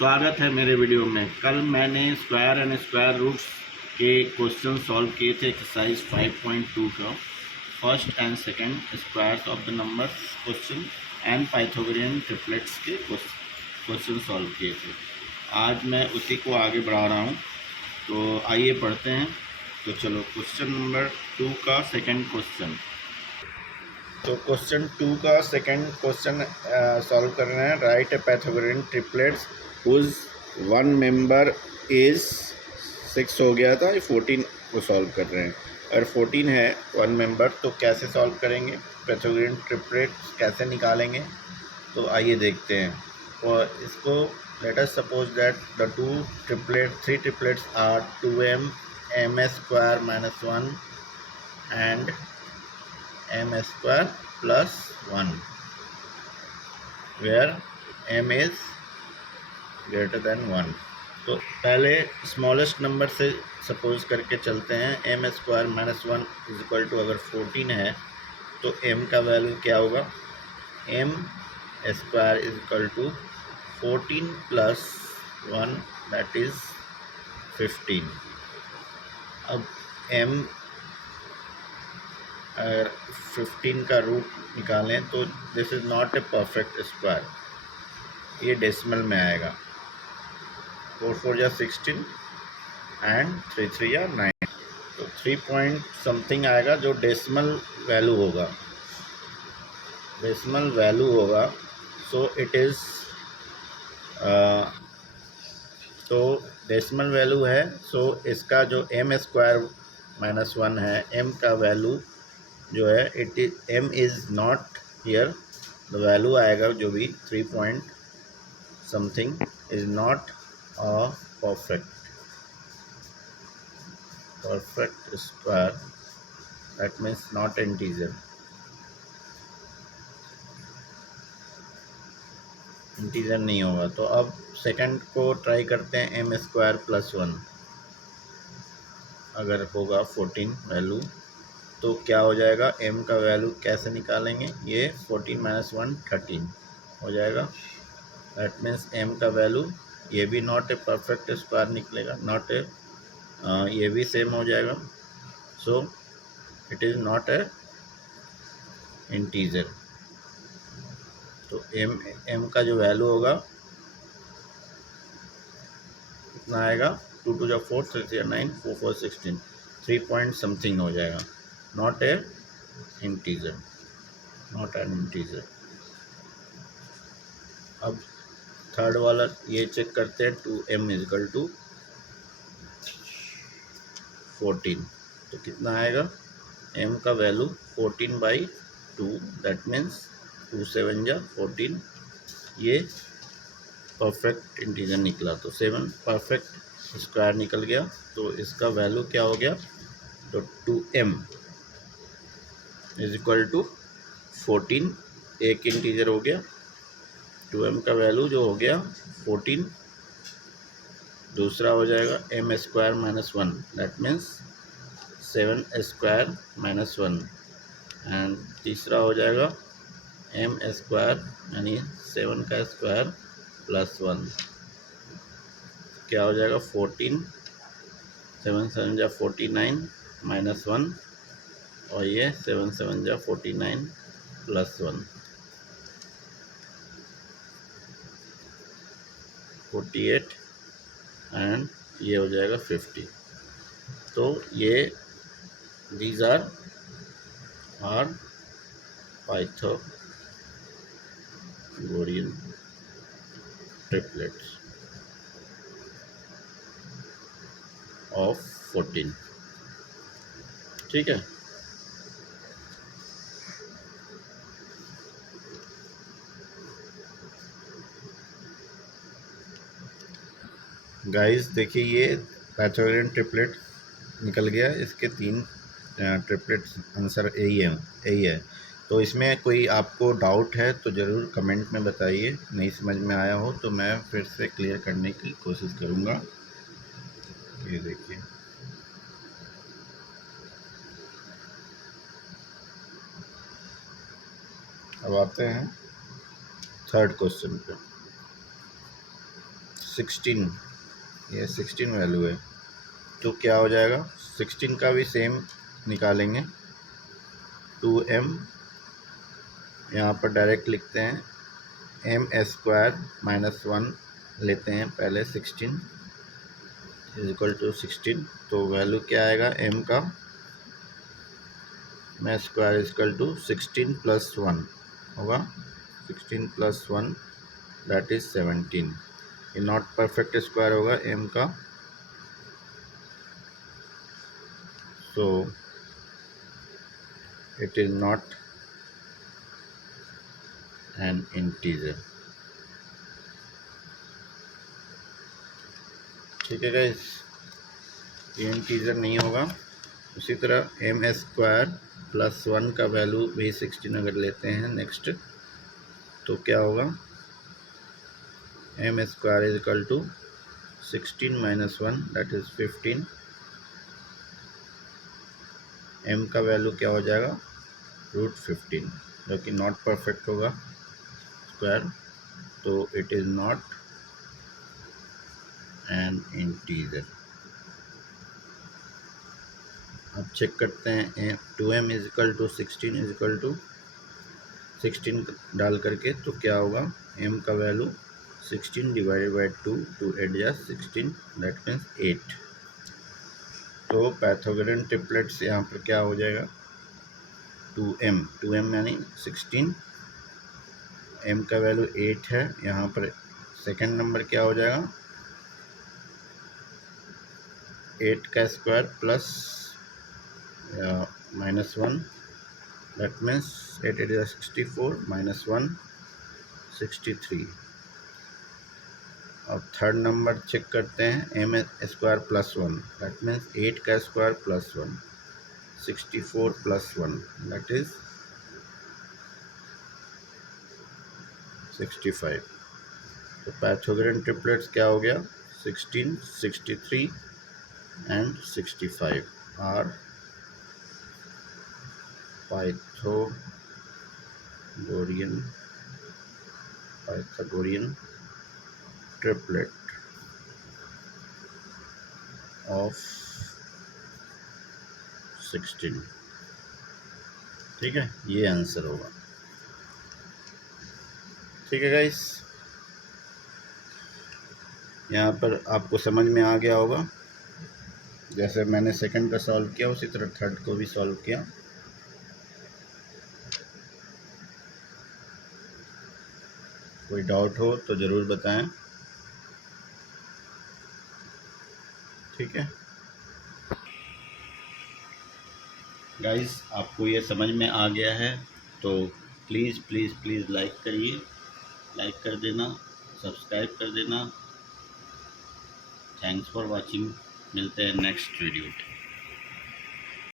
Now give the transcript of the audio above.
स्वागत है मेरे वीडियो में। कल मैंने स्क्वायर एंड स्क्वायर रूट्स के क्वेश्चन सॉल्व किए थे एक्सरसाइज 5.2 का। First and second squares of the numbers question and Pythagorean triplets के क्वेश्चन सॉल्व किए थे। आज मैं उसी को आगे बढ़ा रहा हूँ, तो आइए पढ़ते हैं। तो चलो क्वेश्चन नंबर 2 का सेकंड क्वेश्चन। तो क्वेश्चन 2 का सेकंड क्वेश्चन सॉल्व कर रहे हैं। Write a Pythagorean triplets whose one member is 6 हो गया था, 14 को सॉल्व कर रहे हैं। अगर 14 है वन मेंबर तो कैसे सॉल्व करेंगे, पाइथागोरियन ट्रिपलेट्स कैसे निकालेंगे, तो आइए देखते हैं। और इसको let us suppose that the three triplets are 2m m² - 1 and m² + 1 where m is greater than 1। तो पहले स्मॉलेस्ट नंबर से सपोज करके चलते हैं। m² - 1 = अगर 14 है तो m का वैल्यू क्या होगा, m² = 14 + 1 दैट इज़ 15। अब m अगर 15 का रूट निकालें तो this is not a perfect square, ये डेसिमल में आएगा। 4 4 या 16 एंड 3 3 या 9, तो 3 पॉइंट समथिंग आएगा जो डेसिमल वैल्यू होगा। डेसिमल वैल्यू होगा सो इट इज़ तो डेसिमल वैल्यू है, सो इसका जो m² - 1 है, m का वैल्यू जो है it is m is not here, the value आएगा जो भी 3 point something is not a perfect square, that means not integer नहीं होगा। तो अब सेकंड को ट्राई करते हैं। m² + 1 अगर होगा 14 वैल्यू तो क्या हो जाएगा, m का वैल्यू कैसे निकालेंगे, ये 14 - 1 13 हो जाएगा। दैट मीन्स m का वैल्यू ये भी नॉट ए परफेक्ट स्क्वायर निकलेगा, नॉट ए ये भी सेम हो जाएगा। So it is not a integer. तो m का जो वैल्यू होगा कितना आएगा, 2 2 = 4 3 3 9 4 4 16, 3 पॉइंट समथिंग हो जाएगा, not a integer, not an integer. अब थर्ड वाला ये चेक करते हैं। 2m = 14, तो कितना आएगा, m का वैल्यू 14/2 दैट मीन्स 2 7 या 14, ये परफेक्ट इंटीजर निकला। तो 7 परफेक्ट स्क्वायर निकल गया, तो इसका वैल्यू क्या हो गया, तो 2m = 14 एक इंटीजर हो गया। 2m का वैल्यू जो हो गया 14, दूसरा हो जाएगा m² - 1 दैट मीन्स 7² - 1 एंड तीसरा हो जाएगा m² यानी 7 का स्क्वायर + 1, क्या हो जाएगा 14, 7 7 = 49 -1 और ये 7 7 = 49 + 1 48 एंड ये हो जाएगा 50। तो ये these are Pythagorean triplets of 14। ठीक है, गाइस देखिए ये पाइथागोरियन ट्रिपलेट निकल गया। इसके 3 ट्रिपलेट्स आंसर यही है। तो इसमें कोई आपको डाउट है तो ज़रूर कमेंट में बताइए, नहीं समझ में आया हो तो मैं फिर से क्लियर करने की कोशिश करूँगा। ये देखिए, अब आते हैं थर्ड क्वेश्चन पे। 16, ये 16 वैल्यू है, तो क्या हो जाएगा 16 का भी सेम निकालेंगे। 2m यहाँ पर डायरेक्ट लिखते हैं, एम स्क्वायर माइनस 1 लेते हैं पहले, 16 इज इक्वल टू 16, तो वैल्यू क्या आएगा m का, में square is equal to 16 plus 1 होगा, 16 प्लस 1 दैट इज 17। ये नॉट परफेक्ट स्क्वायर होगा m का, so it is not an integer. ठीक है गाइस, ये इंटीजर नहीं होगा। उसी तरह एम स्क्वायर प्लस 1 का वैल्यू भी 16 अगर लेते हैं नेक्स्ट, तो क्या होगा, m square is equal to 16 minus 1 that is 15। एम का वैल्यू क्या हो जाएगा, √15, जो कि नॉट परफेक्ट होगा स्क्वायर, तो it is not an integer. अब चेक करते हैं 2m is equal to 16 is equal to 16 डाल करके, तो क्या होगा, m का वैल्यू 16 डिवाइडेड बाई 2, 2 8 जा 16 दैट मीन्स 8। तो पैथागोरन ट्रिपलेट्स यहाँ पर क्या हो जाएगा, 2m यानी 16, m का वैल्यू 8 है, यहाँ पर सेकेंड नंबर क्या हो जाएगा, 8 का square plus minus 1 that means 8 8 64 minus 1 63। और थर्ड नंबर चेक करते हैं, m square plus 1 that means 8 का square plus 1 64 plus 1 that is 65। तो पैथागोरन ट्रिपलेट्स क्या हो गया, 16 63 and 65 are Pythagorean triplet of 16। ठीक है, ये आंसर होगा। ठीक है गाइस, यहाँ पर आपको समझ में आ गया होगा, जैसे मैंने सेकंड का सॉल्व किया उसी तरह थर्ड को भी सॉल्व किया। कोई डाउट हो तो ज़रूर बताएं। ठीक है गाइस, आपको ये समझ में आ गया है तो प्लीज़ प्लीज़ प्लीज़ लाइक करिए, लाइक कर देना, सब्सक्राइब कर देना। थैंक्स फॉर वाचिंग, मिलते हैं नेक्स्ट वीडियो पे।